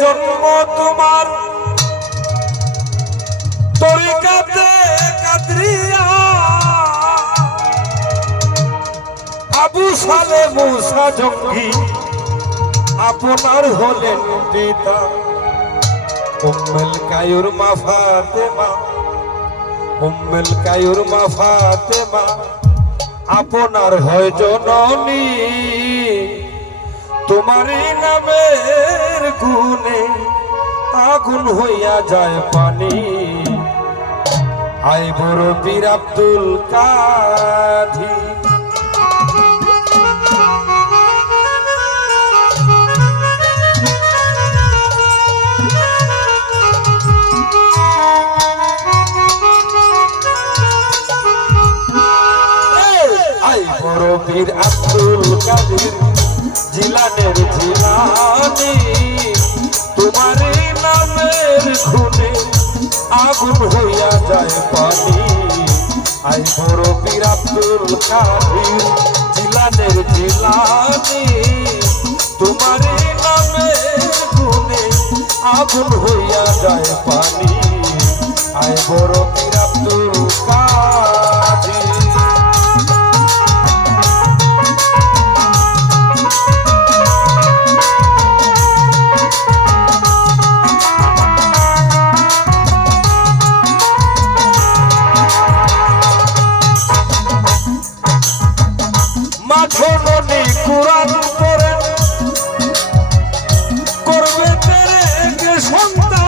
জন্ম তোমার তরিকাতে কাদরিয়া আবু সালে মুসা জঙ্গি আপনার হলেন পিতা উম্মুল কায়ুর মা ফাতেমা উম্মুল কায়ুর মা ফাতেমা আপনার হয় জননী তোমারই নামের গুণে আগুন হইয়া যায় পানি আই বড় পীর আব্দুল কাদি পীর আব্দুল কাদের জিলানের জিলানি তোমার নামের খুনে আগুন হইয়া যায় পানি আই বড় পীর আব্দুল কাদের জিলানের জিলানি তোমার নামের খুনে আগুন হইয়া যায় পানি আই বড় পীর আব্দুল কাদের মাঝননি কুরআন পড়ে করবে তেরে সন্তান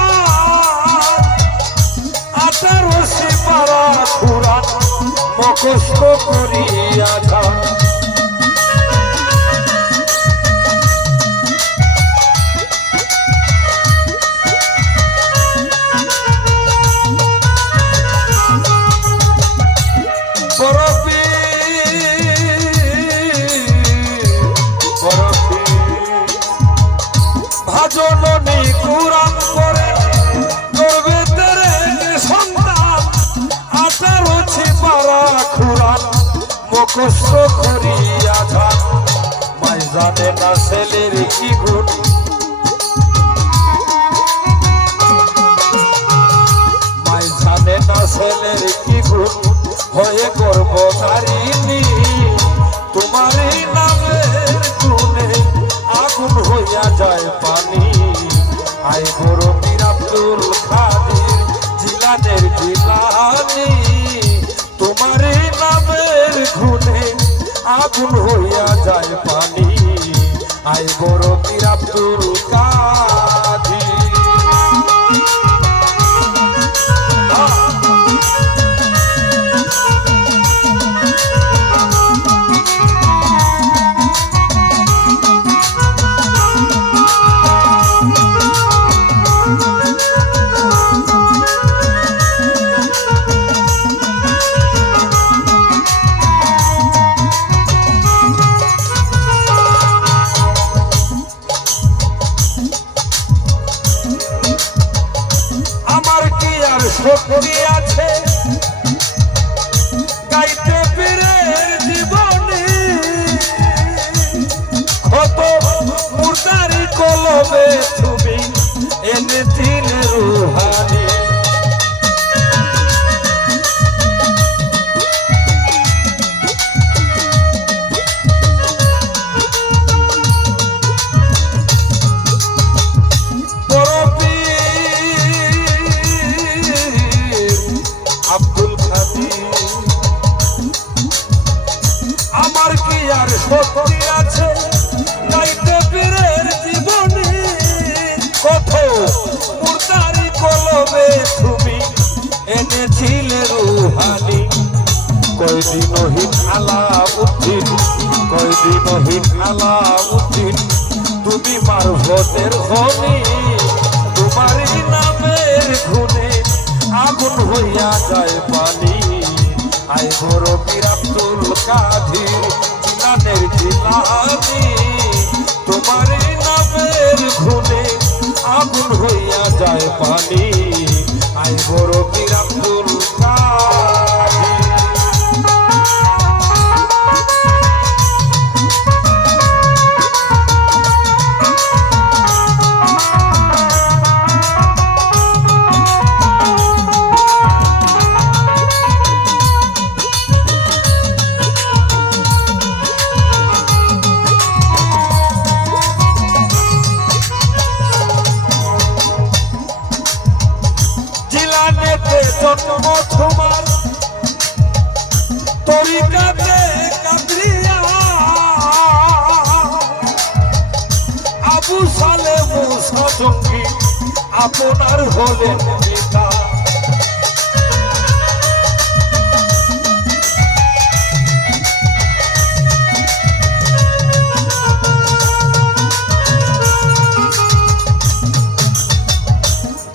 18 সিপারা কুরআন মুখস্থ করিয়া যান ভাজননি কুরআন পড়ে করবে তেরে সন্তান 18 সিপারা কুরআন মুখস্থ করিয়া যান মাই জানে না ছেলের কি গুণ মাই জানে না ছেলের কি গুণ হয়ে গর্ভধারিণী তোমারই নামের গুণে আগুন হইয়া যায় পানি আই বড় পীর আব্দুল কাদের জিলানের জিলানি তোমারই নামের গুণে আগুন হইয়া যায় পানি আই বড় পীর আব্দুল কাদের শক্তি আছে গাইতে পীরের জীবনী কত মুর্দারি কলমে তুমি এনে দিলে রুহানি আব্দুল কাদের আমার কি আর শক্তি আছে গাইতে পীরের জীবনী কত মুর্দারি কলমে তুমি এনেছিলে রুহানি কয়দিনহীন আলাউদ্দিন কয়দিনহীন আলাউদ্দিন তুমি মারফতের খনি তোমারই নামের গুণে আগুন হইয়া যায় পানি আই বড় পীর আব্দুল কাদের জিলানের জিলানি তোমারই নামের গুণে আগুন হইয়া যায় পানি আই বড় পীর আব্দুল কাদের তোমার তরিকাতে কাদরিয়া আবু সালে মুসা জঙ্গি আপনার হলেন পিতা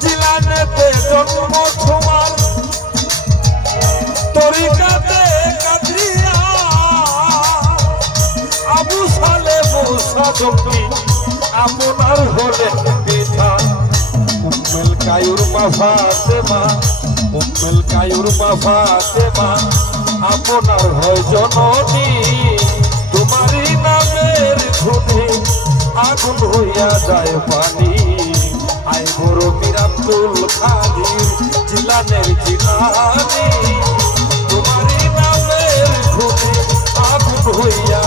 জিলানেতে জন্ম তোমার তরিকাতে কাদরিয়া আবু সালে মুসা জঙ্গি আপনার হলেন পিতা উম্মুল কায়ুর মা ফাতেমা উম্মুল কায়ুর মা ফাতেমা আপনার হয় জননী তোমারই নামের ধুনে আগুন হইয়া যায় পানি আই বড় মীর আব্দুল কাদির জিলানের জিলানি তোমারই নামের ধুনে আগুন হইয়া